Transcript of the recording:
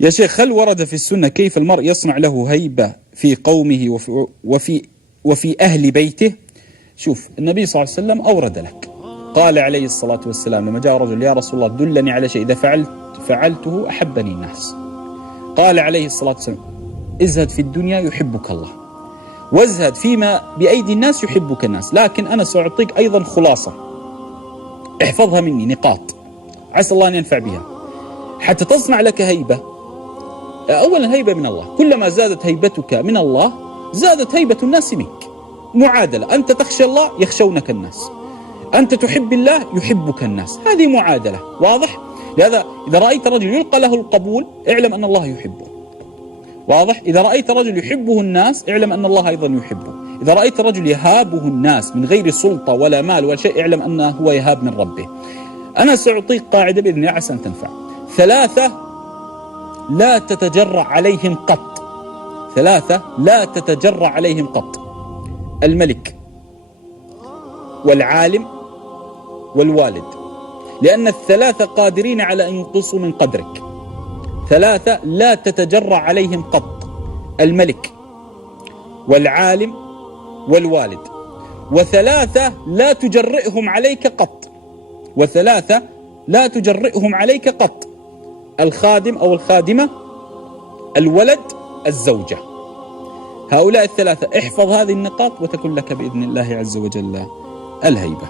يا شيخ، هل ورد في السنة كيف المرء يصنع له هيبة في قومه وفي أهل بيته؟ شوف، النبي صلى الله عليه وسلم أورد لك، قال عليه الصلاة والسلام لما جاء رجل: يا رسول الله دلني على شيء إذا فعلته أحبني الناس. قال عليه الصلاة والسلام: ازهد في الدنيا يحبك الله، وازهد فيما بأيدي الناس يحبك الناس. لكن أنا سأعطيك أيضا خلاصة، احفظها مني، نقاط عسى الله أن ينفع بها حتى تصنع لك هيبة. أولا هيبة من الله، كلما زادت هيبتك من الله زادت هيبة الناس منك. معادلة، أنت تخشى الله يخشونك الناس، أنت تحب الله يحبك الناس، هذه معادلة. واضح؟ لهذا إذا رأيت رجل يلقى له القبول اعلم أن الله يحبه. واضح؟ إذا رأيت رجل يحبه الناس اعلم أن الله أيضا يحبه. إذا رأيت رجل يهابه الناس من غير سلطة ولا مال ولا شيء اعلم أنه هو يهاب من ربه. أنا سأعطيك قاعدة بإذن الله عسى أن تنفع. 3 لا تتجرع عليهم قط، 3 لا تتجرع عليهم قط: الملك والعالم والوالد، لأن ال3 قادرين على أن ينقصوا من قدرك. 3 لا تتجرع عليهم قط: الملك والعالم والوالد. و3 لا تجرئهم عليك قط، و3 لا تجرئهم عليك قط: الخادم أو الخادمة، الولد، الزوجة. هؤلاء ال3، احفظ هذه النقاط وتكون لك بإذن الله عز وجل الهيبة.